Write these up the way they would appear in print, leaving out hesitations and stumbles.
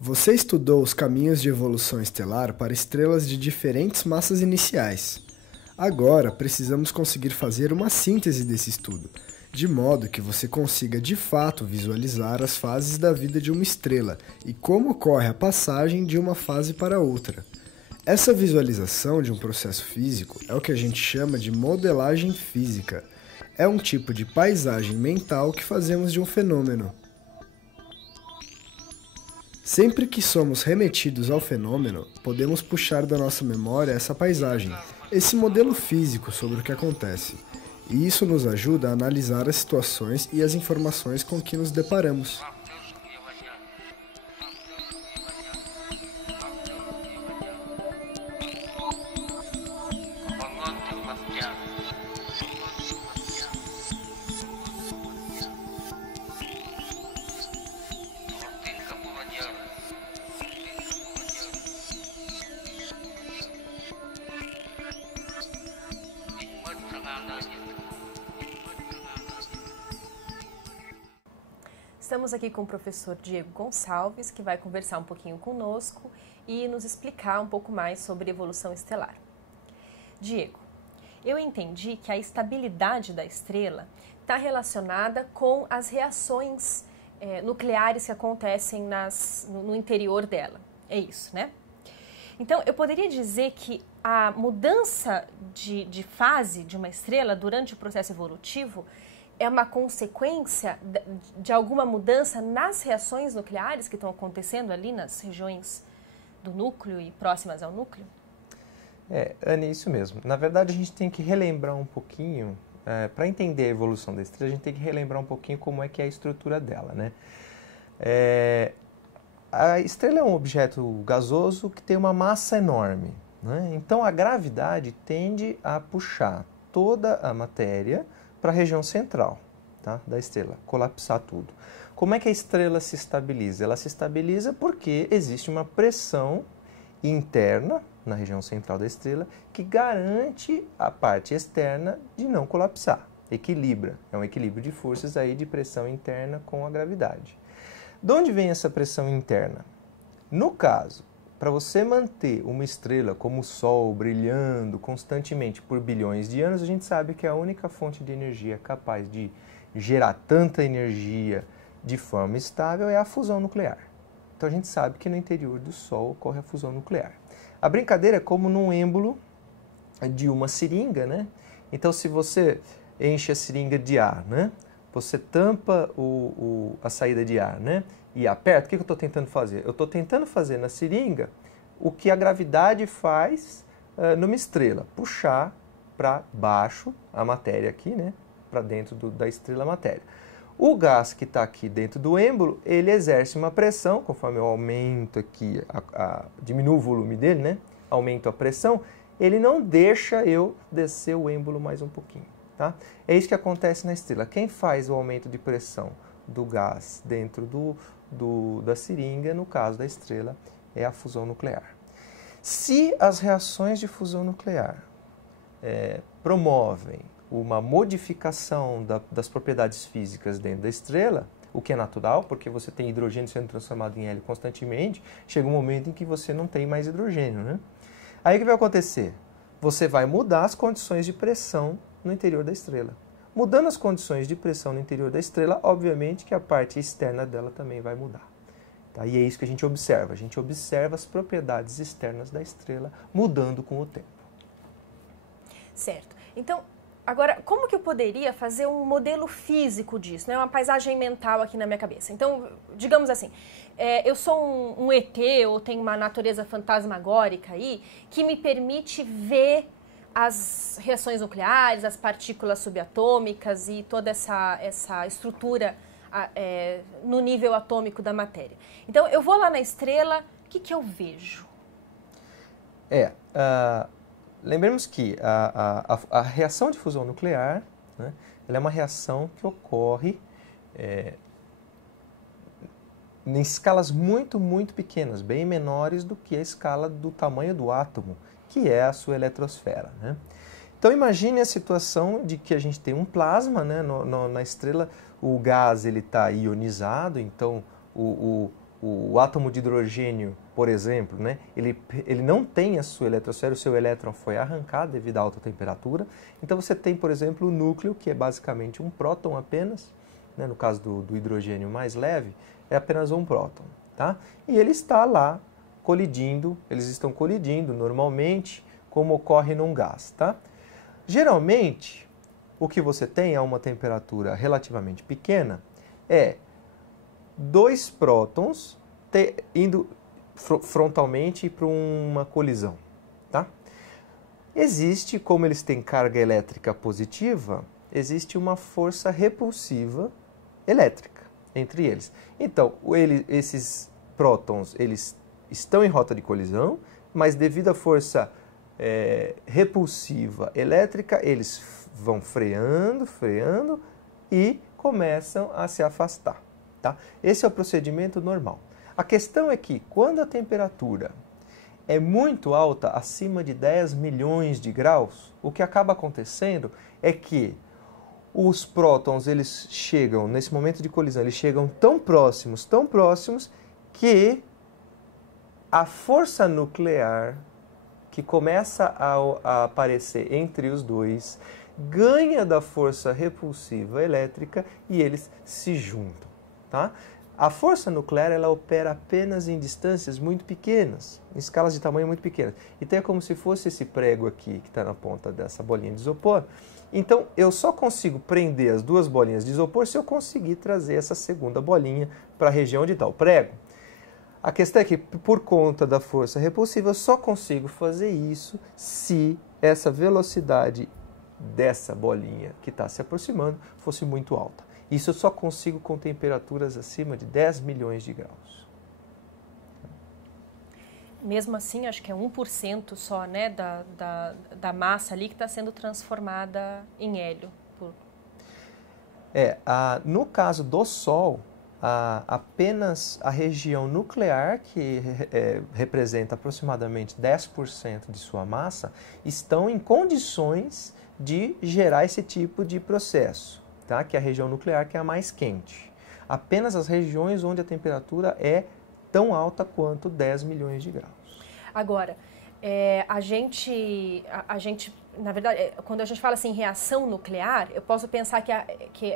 Você estudou os caminhos de evolução estelar para estrelas de diferentes massas iniciais. Agora, precisamos conseguir fazer uma síntese desse estudo, de modo que você consiga de fato visualizar as fases da vida de uma estrela e como ocorre a passagem de uma fase para outra. Essa visualização de um processo físico é o que a gente chama de modelagem física. É um tipo de paisagem mental que fazemos de um fenômeno. Sempre que somos remetidos ao fenômeno, podemos puxar da nossa memória essa paisagem, esse modelo físico sobre o que acontece. E isso nos ajuda a analisar as situações e as informações com que nos deparamos. Estamos aqui com o professor Diego Gonçalves, que vai conversar um pouquinho conosco e nos explicar um pouco mais sobre evolução estelar. Diego, eu entendi que a estabilidade da estrela está relacionada com as reações nucleares que acontecem no interior dela. É isso, né? Então, eu poderia dizer que a mudança de fase de uma estrela durante o processo evolutivo é uma consequência de alguma mudança nas reações nucleares que estão acontecendo ali nas regiões do núcleo e próximas ao núcleo? Anne, é isso mesmo. Na verdade, a gente tem que relembrar um pouquinho, para entender a evolução da estrela, a gente tem que relembrar um pouquinho como é que é a estrutura dela, né? A estrela é um objeto gasoso que tem uma massa enorme, né? Então, a gravidade tende a puxar toda a matéria para a região central, tá, da estrela, colapsar tudo. Como é que a estrela se estabiliza? Ela se estabiliza porque existe uma pressão interna na região central da estrela que garante a parte externa de não colapsar, equilibra, é um equilíbrio de forças aí de pressão interna com a gravidade. De onde vem essa pressão interna? No caso, para você manter uma estrela como o Sol brilhando constantemente por bilhões de anos, a gente sabe que a única fonte de energia capaz de gerar tanta energia de forma estável é a fusão nuclear. Então a gente sabe que no interior do Sol ocorre a fusão nuclear. A brincadeira é como num êmbolo de uma seringa, né? Então se você enche a seringa de ar, né? Você tampa a saída de ar, né? E aperta, o que eu estou tentando fazer? Eu estou tentando fazer na seringa o que a gravidade faz numa estrela, puxar para baixo a matéria aqui, né? Para dentro da estrela a matéria. O gás que está aqui dentro do êmbolo, ele exerce uma pressão, conforme eu aumento aqui, diminuo o volume dele, né? Aumento a pressão, ele não deixa eu descer o êmbolo mais um pouquinho, tá? É isso que acontece na estrela. Quem faz o aumento de pressão do gás dentro da seringa, no caso da estrela, é a fusão nuclear. Se as reações de fusão nuclear promovem uma modificação das propriedades físicas dentro da estrela, o que é natural, porque você tem hidrogênio sendo transformado em hélio constantemente, chega um momento em que você não tem mais hidrogênio, né? Aí o que vai acontecer? Você vai mudar as condições de pressão no interior da estrela. Mudando as condições de pressão no interior da estrela, obviamente que a parte externa dela também vai mudar. Tá? E é isso que a gente observa. A gente observa as propriedades externas da estrela mudando com o tempo. Certo. Então, agora, como que eu poderia fazer um modelo físico disso, né? Uma paisagem mental aqui na minha cabeça? Então, digamos assim, eu sou um ET ou tenho uma natureza fantasmagórica aí que me permite ver as reações nucleares, as partículas subatômicas e toda essa estrutura no nível atômico da matéria. Então, eu vou lá na estrela, o que eu vejo? Lembremos que a reação de fusão nuclear, né, ela é uma reação que ocorre em escalas muito, muito pequenas, bem menores do que a escala do tamanho do átomo, que é a sua eletrosfera, né? Então imagine a situação de que a gente tem um plasma, né, na estrela, o gás está ionizado, então o átomo de hidrogênio, por exemplo, né, ele não tem a sua eletrosfera, o seu elétron foi arrancado devido à alta temperatura. Então você tem, por exemplo, o núcleo, que é basicamente um próton apenas, né, no caso do hidrogênio mais leve, é apenas um próton. Tá? E ele está lá colidindo, eles estão colidindo normalmente, como ocorre num gás. Tá? Geralmente, o que você tem a uma temperatura relativamente pequena é dois prótons indo frontalmente para uma colisão. Tá? Existe, como eles têm carga elétrica positiva, existe uma força repulsiva elétrica entre eles. Então, esses prótons eles estão em rota de colisão, mas devido à força repulsiva elétrica, eles vão freando e começam a se afastar. Tá? Esse é o procedimento normal. A questão é que quando a temperatura é muito alta, acima de 10 milhões de graus, o que acaba acontecendo é que os prótons, eles chegam, nesse momento de colisão, eles chegam tão próximos, que a força nuclear que começa a aparecer entre os dois ganha da força repulsiva elétrica e eles se juntam. Tá? A força nuclear ela opera apenas em distâncias muito pequenas, em escalas de tamanho muito pequenas. Então é como se fosse esse prego aqui que está na ponta dessa bolinha de isopor. Então eu só consigo prender as duas bolinhas de isopor se eu conseguir trazer essa segunda bolinha para a região onde está o prego. A questão é que por conta da força repulsiva eu só consigo fazer isso se essa velocidade dessa bolinha que está se aproximando fosse muito alta. Isso eu só consigo com temperaturas acima de 10 milhões de graus. Mesmo assim, acho que é 1% só, né, da massa ali que está sendo transformada em hélio. No caso do Sol, apenas a região nuclear, que representa aproximadamente 10% de sua massa, estão em condições de gerar esse tipo de processo. Tá? Que é a região nuclear, que é a mais quente. Apenas as regiões onde a temperatura é tão alta quanto 10 milhões de graus. Agora, a gente, na verdade, quando a gente fala assim reação nuclear, eu posso pensar que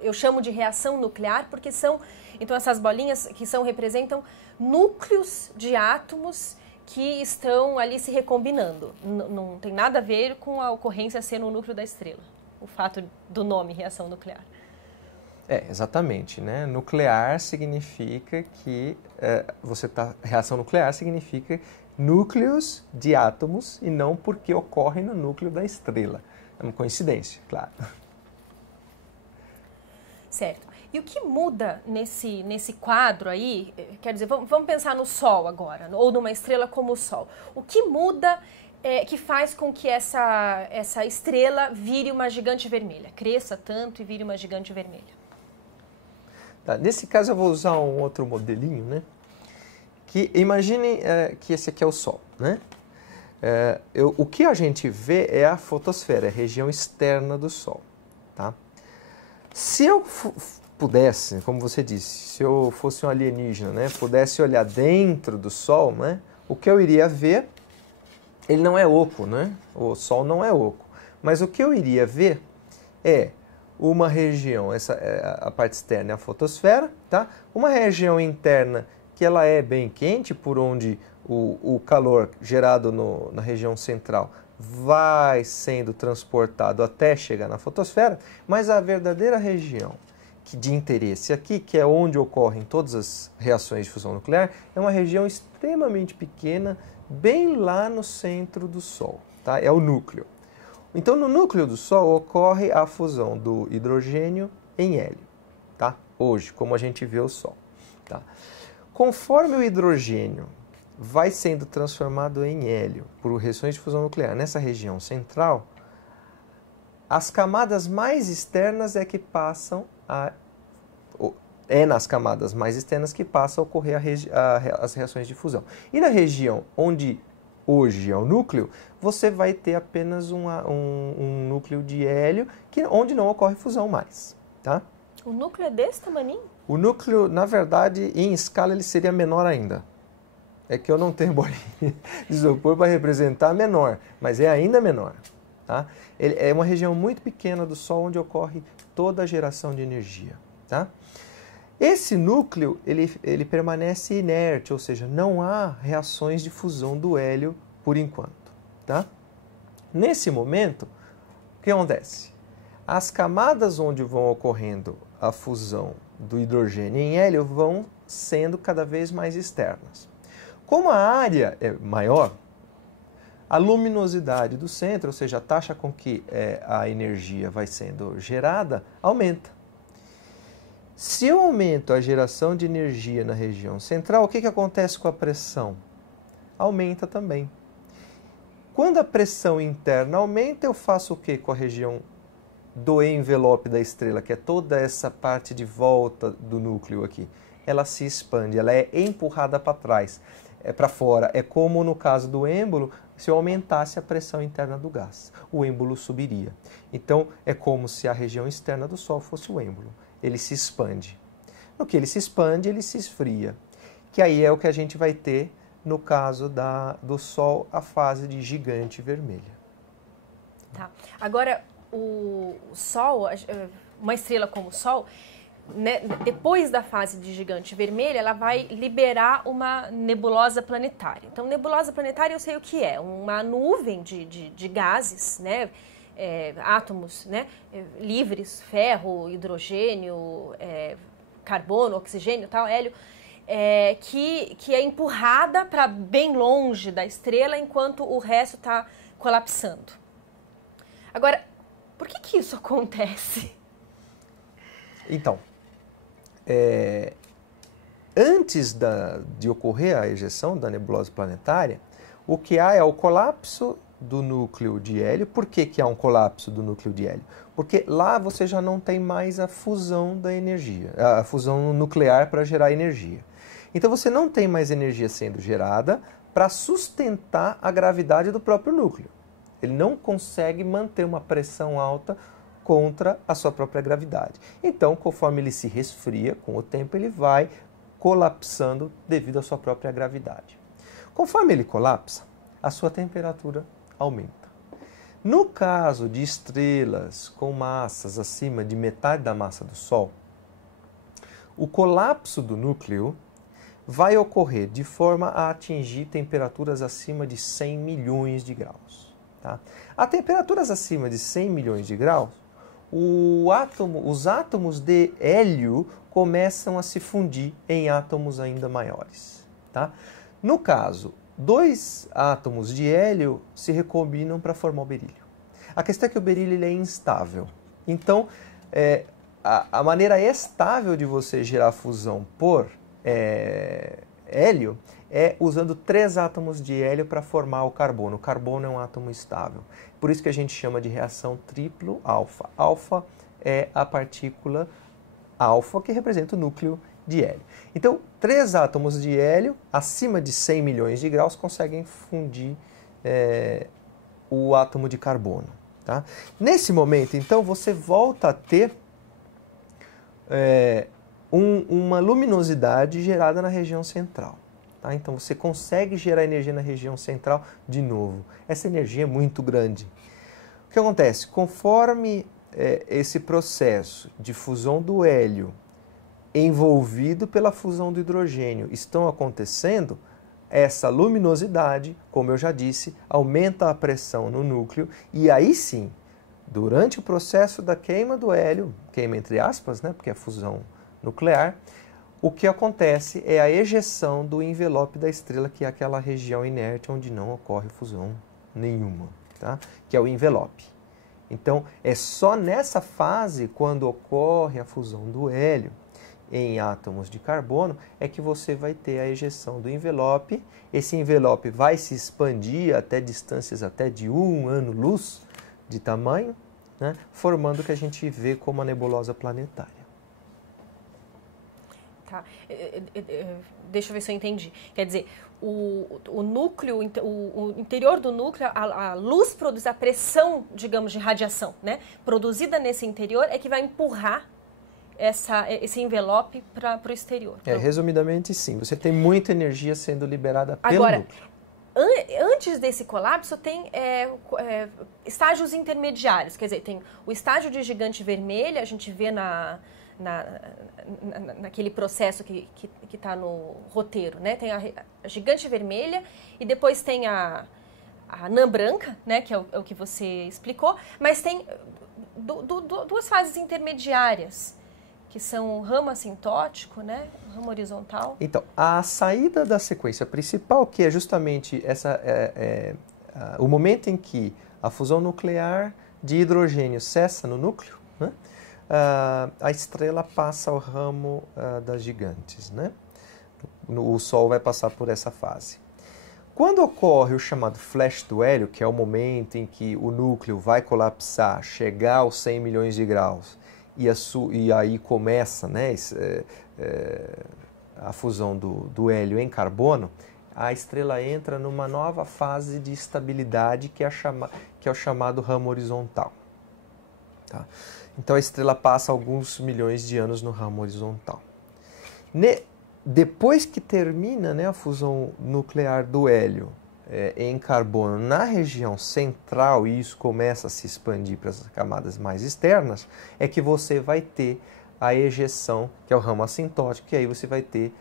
eu chamo de reação nuclear porque são, então essas bolinhas que representam núcleos de átomos que estão ali se recombinando. Não tem nada a ver com a ocorrência ser no núcleo da estrela. O fato do nome, reação nuclear. Exatamente, né? Nuclear significa que reação nuclear significa núcleos de átomos e não porque ocorre no núcleo da estrela. É uma coincidência, claro. Certo. E o que muda nesse quadro aí, quer dizer, vamos pensar no Sol agora, ou numa estrela como o Sol. O que muda que faz com que essa estrela vire uma gigante vermelha, cresça tanto e vire uma gigante vermelha? Tá, nesse caso eu vou usar um outro modelinho, né? Que imagine que esse aqui é o Sol, né? O que a gente vê é a fotosfera, a região externa do Sol, tá? Se eu pudesse, como você disse, se eu fosse um alienígena, né, pudesse olhar dentro do Sol, né, o que eu iria ver, ele não é oco, né? O Sol não é oco. Mas o que eu iria ver é uma região, a parte externa é a fotosfera, tá? Uma região interna que ela é bem quente, por onde o calor gerado na região central vai sendo transportado até chegar na fotosfera, mas a verdadeira região de interesse aqui, que é onde ocorrem todas as reações de fusão nuclear, é uma região extremamente pequena, bem lá no centro do Sol, tá? É o núcleo. Então, no núcleo do Sol ocorre a fusão do hidrogênio em hélio, tá? Hoje, como a gente vê o Sol, tá? Conforme o hidrogênio vai sendo transformado em hélio por reações de fusão nuclear nessa região central, as camadas mais externas é que passam nas camadas mais externas que passam a ocorrer as reações de fusão. E na região onde hoje é o núcleo, você vai ter apenas um núcleo de hélio, onde não ocorre fusão mais. Tá? O núcleo é desse tamaninho? O núcleo, na verdade, em escala ele seria menor ainda. É que eu não tenho bolinha de isopor para representar menor, mas é ainda menor. Tá? Ele é uma região muito pequena do Sol onde ocorre toda a geração de energia. Tá? Esse núcleo ele permanece inerte, ou seja, não há reações de fusão do hélio por enquanto. Tá? Nesse momento, o que acontece? As camadas onde vão ocorrendo a fusão do hidrogênio em hélio vão sendo cada vez mais externas. Como a área é maior, a luminosidade do centro, ou seja, a taxa com que a energia vai sendo gerada, aumenta. Se eu aumento a geração de energia na região central, o que acontece com a pressão? Aumenta também. Quando a pressão interna aumenta, eu faço o que com a região do envelope da estrela, que é toda essa parte de volta do núcleo aqui? Ela se expande, ela é empurrada para trás, para fora. É como no caso do êmbolo, se eu aumentasse a pressão interna do gás, o êmbolo subiria. Então, é como se a região externa do Sol fosse o êmbolo. Ele se expande. No que ele se expande, ele se esfria. Que aí é o que a gente vai ter no caso do Sol, a fase de gigante vermelha. Tá. Agora, o Sol, uma estrela como o Sol, né, depois da fase de gigante vermelha, ela vai liberar uma nebulosa planetária. Então, nebulosa planetária eu sei o que é, uma nuvem de gases, né, átomos, né, livres, ferro, hidrogênio, carbono, oxigênio, tal, hélio, que é empurrada para bem longe da estrela enquanto o resto está colapsando. Agora, por que isso acontece? Então, antes de ocorrer a ejeção da nebulosa planetária, o que há é o colapso do núcleo de hélio. Por que há um colapso do núcleo de hélio? Porque lá você já não tem mais a fusão da energia, a fusão nuclear para gerar energia. Então você não tem mais energia sendo gerada para sustentar a gravidade do próprio núcleo. Ele não consegue manter uma pressão alta contra a sua própria gravidade. Então, conforme ele se resfria, com o tempo ele vai colapsando devido à sua própria gravidade. Conforme ele colapsa, a sua temperatura aumenta. No caso de estrelas com massas acima de metade da massa do Sol, o colapso do núcleo vai ocorrer de forma a atingir temperaturas acima de 100 milhões de graus. Tá? A temperaturas acima de 100 milhões de graus, os átomos de hélio começam a se fundir em átomos ainda maiores. Tá? No caso, 2 átomos de hélio se recombinam para formar o berílio. A questão é que o berílio ele é instável. Então, a maneira estável de você gerar fusão por hélio é usando 3 átomos de hélio para formar o carbono. O carbono é um átomo estável. Por isso que a gente chama de reação triplo alfa. Alfa é a partícula alfa que representa o núcleo de hélio. Então, 3 átomos de hélio acima de 100 milhões de graus conseguem fundir o átomo de carbono. Tá? Nesse momento, então, você volta a ter uma luminosidade gerada na região central. Tá? Então, você consegue gerar energia na região central de novo. Essa energia é muito grande. O que acontece? Conforme esse processo de fusão do hélio envolvido pela fusão do hidrogênio estão acontecendo, essa luminosidade, como eu já disse, aumenta a pressão no núcleo e aí sim, durante o processo da queima do hélio, queima entre aspas, né, porque é fusão nuclear, o que acontece é a ejeção do envelope da estrela, que é aquela região inerte onde não ocorre fusão nenhuma, tá? Que é o envelope. Então, é só nessa fase, quando ocorre a fusão do hélio em átomos de carbono, é que você vai ter a ejeção do envelope. Esse envelope vai se expandir até distâncias até de 1 ano-luz de tamanho, né? Formando o que a gente vê como a nebulosa planetária. Tá. Deixa eu ver se eu entendi. Quer dizer, o núcleo, o interior do núcleo, a luz produz a pressão, digamos, de radiação, né? Produzida nesse interior é que vai empurrar esse envelope para o exterior. Resumidamente, sim. Você tem muita energia sendo liberada pelo Agora, núcleo. Antes desse colapso, tem estágios intermediários. Quer dizer, tem o estágio de gigante vermelha, a gente vê naquele processo que está no roteiro, né? Tem a gigante vermelha e depois tem a anã branca, né? Que é o que você explicou, mas tem duas fases intermediárias, que são o ramo assintótico, né? O ramo horizontal. Então, a saída da sequência principal, que é justamente o momento em que a fusão nuclear de hidrogênio cessa no núcleo, né? A estrela passa ao ramo das gigantes, né? O Sol vai passar por essa fase. Quando ocorre o chamado flash do hélio, que é o momento em que o núcleo vai colapsar, chegar aos 100 milhões de graus, e aí começa, né, a fusão do hélio em carbono, a estrela entra numa nova fase de estabilidade que é o chamado ramo horizontal. Tá? Então a estrela passa alguns milhões de anos no ramo horizontal. Depois que termina, né, a fusão nuclear do hélio em carbono na região central, e isso começa a se expandir para as camadas mais externas, é que você vai ter a ejeção, que é o ramo assintótico, e aí você vai ter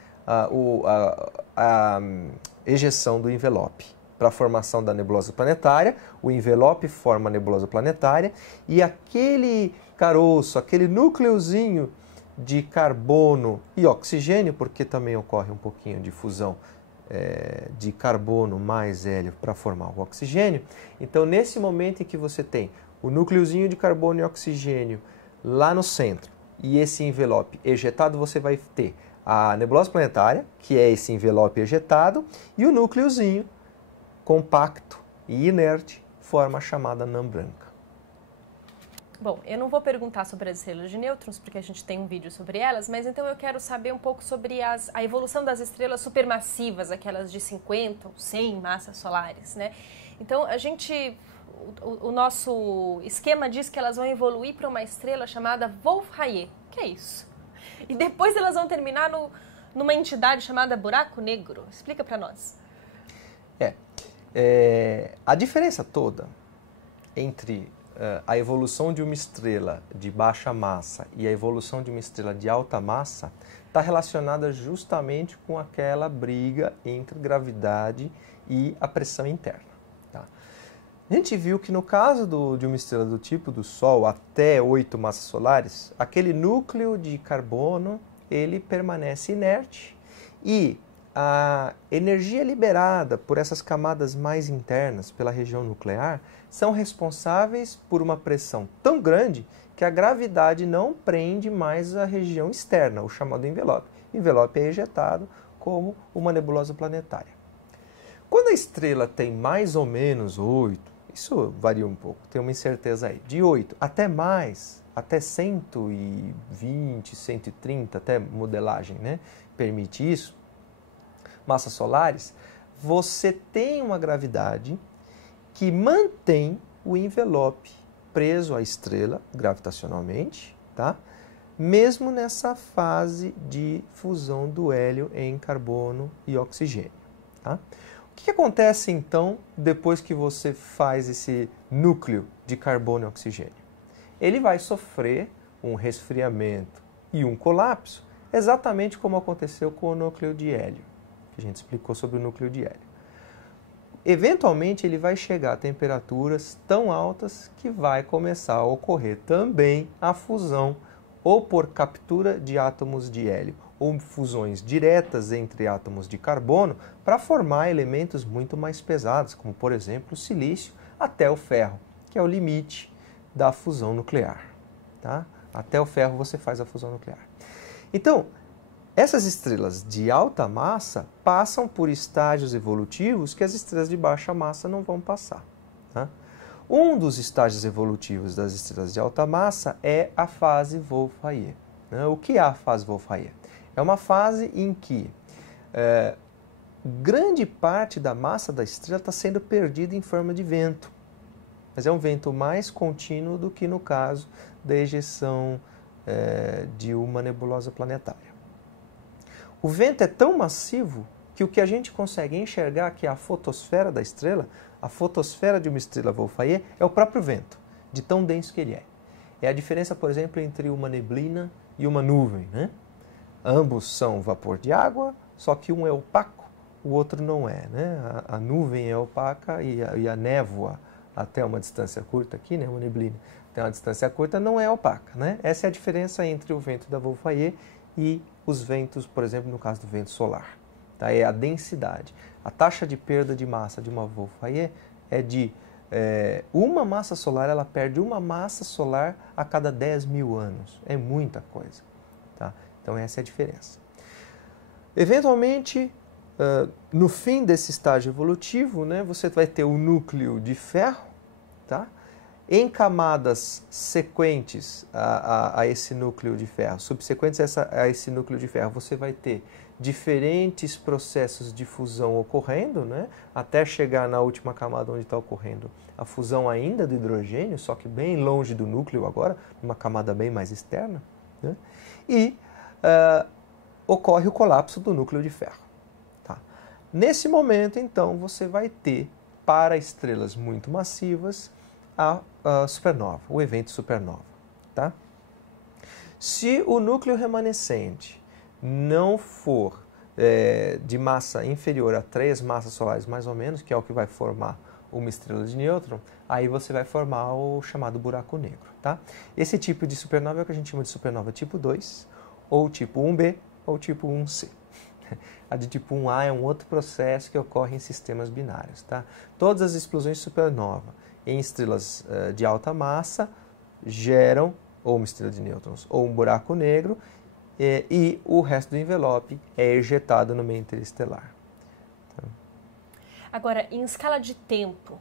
a ejeção do envelope para a formação da nebulosa planetária. O envelope forma a nebulosa planetária e aquele caroço, aquele núcleozinho de carbono e oxigênio, porque também ocorre um pouquinho de fusão de carbono mais hélio para formar o oxigênio. Então, nesse momento em que você tem o núcleozinho de carbono e oxigênio lá no centro e esse envelope ejetado, você vai ter a nebulosa planetária, que é esse envelope ejetado, e o núcleozinho compacto e inerte forma a chamada anã branca. Bom, eu não vou perguntar sobre as estrelas de nêutrons, porque a gente tem um vídeo sobre elas, mas então eu quero saber um pouco sobre a evolução das estrelas supermassivas, aquelas de 50 ou 100 massas solares, né? Então, o nosso esquema diz que elas vão evoluir para uma estrela chamada Wolf-Rayet. O que é isso? E depois elas vão terminar numa entidade chamada buraco negro. Explica para nós. A diferença toda entre a evolução de uma estrela de baixa massa e a evolução de uma estrela de alta massa está relacionada justamente com aquela briga entre gravidade e a pressão interna. Tá? A gente viu que no caso de uma estrela do tipo do Sol, até 8 massas solares, aquele núcleo de carbono ele permanece inerte e a energia liberada por essas camadas mais internas, pela região nuclear, são responsáveis por uma pressão tão grande que a gravidade não prende mais a região externa, o chamado envelope. O envelope é ejetado como uma nebulosa planetária. Quando a estrela tem mais ou menos 8, isso varia um pouco, tem uma incerteza aí, de 8 até mais, até 120, 130, até modelagem, né, permite isso, massas solares, você tem uma gravidade que mantém o envelope preso à estrela gravitacionalmente, tá? Mesmo nessa fase de fusão do hélio em carbono e oxigênio. Tá? O que acontece então depois que você faz esse núcleo de carbono e oxigênio? Ele vai sofrer um resfriamento e um colapso, exatamente como aconteceu com o núcleo de hélio, que a gente explicou sobre o núcleo de hélio. Eventualmente ele vai chegar a temperaturas tão altas que vai começar a ocorrer também a fusão ou por captura de átomos de hélio ou fusões diretas entre átomos de carbono para formar elementos muito mais pesados, como por exemplo o silício até o ferro, que é o limite da fusão nuclear. Tá? Até o ferro você faz a fusão nuclear. Então, essas estrelas de alta massa passam por estágios evolutivos que as estrelas de baixa massa não vão passar. Tá? Um dos estágios evolutivos das estrelas de alta massa é a fase Wolf-Rayet. Né? O que é a fase Wolf-Rayet? É uma fase em que grande parte da massa da estrela está sendo perdida em forma de vento. Mas é um vento mais contínuo do que no caso da ejeção de uma nebulosa planetária. O vento é tão massivo que o que a gente consegue enxergar, que é a fotosfera da estrela, a fotosfera de uma estrela Wolf-Rayet, é o próprio vento, de tão denso que ele é. É a diferença, por exemplo, entre uma neblina e uma nuvem, né? Ambos são vapor de água, só que um é opaco, o outro não é, né? A nuvem é opaca e a névoa, até uma distância curta aqui, né? Uma neblina, até uma distância curta, não é opaca, né? Essa é a diferença entre o vento da Wolf-Rayet e os ventos, por exemplo, no caso do vento solar. Tá? É a densidade. A taxa de perda de massa de uma Wolf-Rayet é de uma massa solar, ela perde uma massa solar a cada 10 mil anos. É muita coisa. Tá? Então essa é a diferença. Eventualmente, no fim desse estágio evolutivo, né, você vai ter o núcleo de ferro, tá? Em camadas sequentes a esse núcleo de ferro, subsequentes a esse núcleo de ferro, você vai ter diferentes processos de fusão ocorrendo, né, até chegar na última camada onde está ocorrendo a fusão ainda do hidrogênio, só que bem longe do núcleo agora, numa camada bem mais externa, né, e ocorre o colapso do núcleo de ferro. Tá? Nesse momento, então, você vai ter, para estrelas muito massivas, a supernova, o evento supernova. Tá? Se o núcleo remanescente não for de massa inferior a 3 massas solares mais ou menos, que é o que vai formar uma estrela de nêutron, aí você vai formar o chamado buraco negro. Tá? Esse tipo de supernova é o que a gente chama de supernova tipo 2, ou tipo 1b, ou tipo 1c. A de tipo 1a é um outro processo que ocorre em sistemas binários. Tá? Todas as explosões de supernova em estrelas de alta massa geram ou uma estrela de nêutrons ou um buraco negro e o resto do envelope é ejetado no meio interestelar. Tá? Agora, em escala de tempo,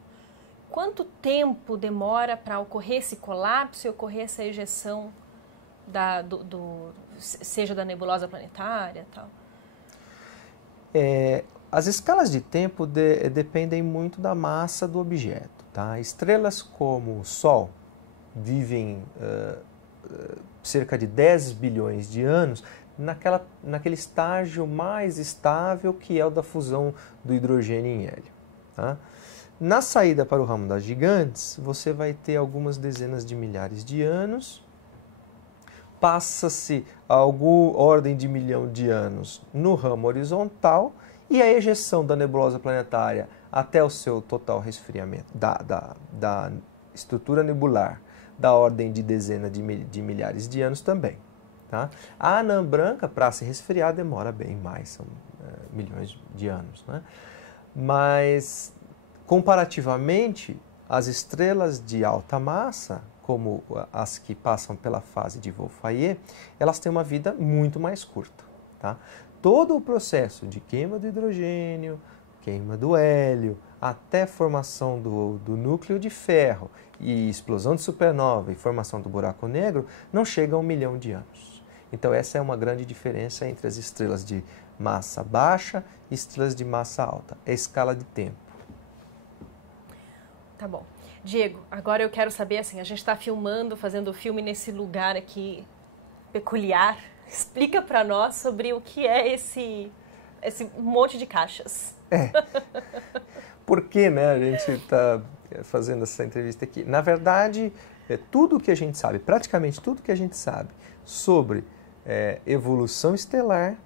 quanto tempo demora para ocorrer esse colapso e ocorrer essa ejeção seja da nebulosa planetária e tal? As escalas de tempo dependem muito da massa do objeto. Tá? Estrelas como o Sol vivem cerca de 10 bilhões de anos naquele estágio mais estável que é o da fusão do hidrogênio em hélio. Tá? Na saída para o ramo das gigantes, você vai ter algumas dezenas de milhares de anos, passa-se alguma ordem de milhão de anos no ramo horizontal e a ejeção da nebulosa planetária até o seu total resfriamento da estrutura nebular da ordem de dezenas de milhares de anos também. Tá? A anã branca, para se resfriar, demora bem mais, são milhões de anos. Né? Mas, comparativamente, as estrelas de alta massa, como as que passam pela fase de Wolf-Rayet, elas têm uma vida muito mais curta. Tá? Todo o processo de queima do hidrogênio, queima do hélio, até formação do núcleo de ferro e explosão de supernova e formação do buraco negro, não chega a 1 milhão de anos. Então essa é uma grande diferença entre as estrelas de massa baixa e estrelas de massa alta. É a escala de tempo. Tá bom. Diego, agora eu quero saber, assim, a gente está filmando, fazendo o filme nesse lugar aqui peculiar. Explica para nós sobre o que é esse monte de caixas. Por que, né, a gente está fazendo essa entrevista aqui? Na verdade, tudo que a gente sabe, praticamente tudo que a gente sabe sobre evolução estelar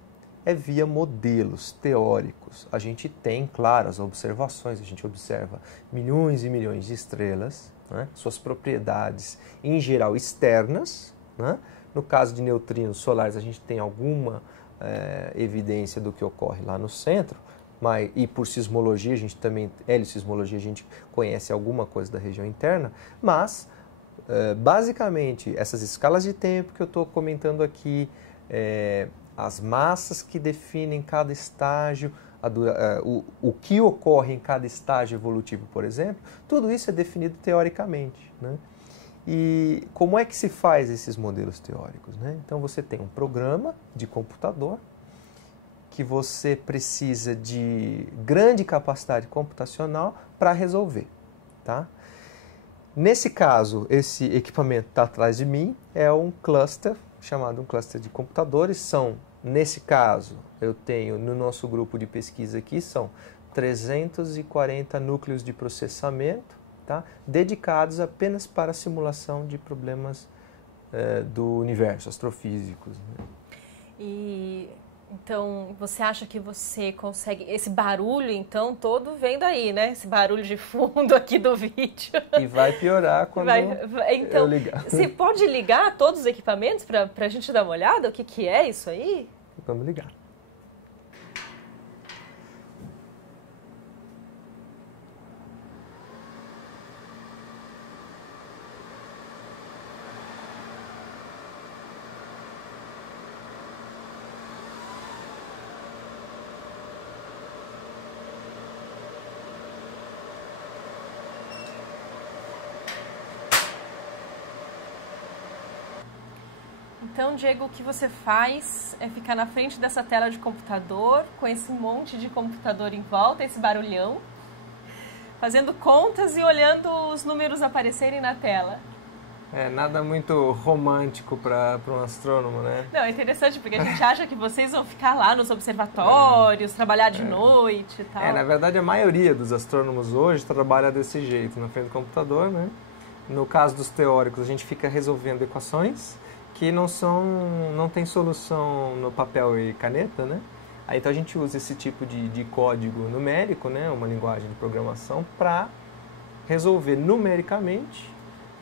é via modelos teóricos. A gente tem, claro, as observações, a gente observa milhões e milhões de estrelas, né, suas propriedades, em geral, externas. Né? No caso de neutrinos solares, a gente tem alguma evidência do que ocorre lá no centro, e por sismologia, a gente também, heliosismologia, a gente conhece alguma coisa da região interna, mas, basicamente, essas escalas de tempo que eu estou comentando aqui, as massas que definem cada estágio, o que ocorre em cada estágio evolutivo, por exemplo, tudo isso é definido teoricamente. Né? E como é que se faz esses modelos teóricos? Né? Então você tem um programa de computador que você precisa de grande capacidade computacional para resolver. Tá? Nesse caso, esse equipamento que está atrás de mim é um cluster chamado um cluster de computadores. Nesse caso, eu tenho no nosso grupo de pesquisa aqui, são 340 núcleos de processamento, tá? Dedicados apenas para a simulação de problemas do universo, astrofísicos. Né? E então, você acha que você consegue... Esse barulho, então, todo vem daí, né? Esse barulho de fundo aqui do vídeo. E vai piorar quando então, eu ligar. Você pode ligar todos os equipamentos para a gente dar uma olhada? O que é isso aí? Vamos ligar. Então, Diego, o que você faz é ficar na frente dessa tela de computador, com esse monte de computador em volta, esse barulhão, fazendo contas e olhando os números aparecerem na tela. Nada muito romântico para um astrônomo, né? Não, é interessante, porque a gente acha que vocês vão ficar lá nos observatórios, trabalhar de noite e tal. Na verdade, a maioria dos astrônomos hoje trabalha desse jeito, na frente do computador, né? No caso dos teóricos, a gente fica resolvendo equações que não tem solução no papel e caneta, né? Aí, então a gente usa esse tipo de código numérico, né? Uma linguagem de programação, para resolver numericamente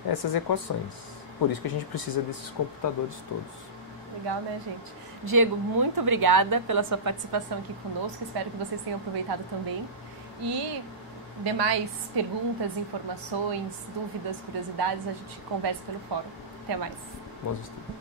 essas equações. Por isso que a gente precisa desses computadores todos. Legal, né, gente? Diego, muito obrigada pela sua participação aqui conosco. Espero que vocês tenham aproveitado também. E demais perguntas, informações, dúvidas, curiosidades, a gente conversa pelo fórum. Até mais. Bons estudos.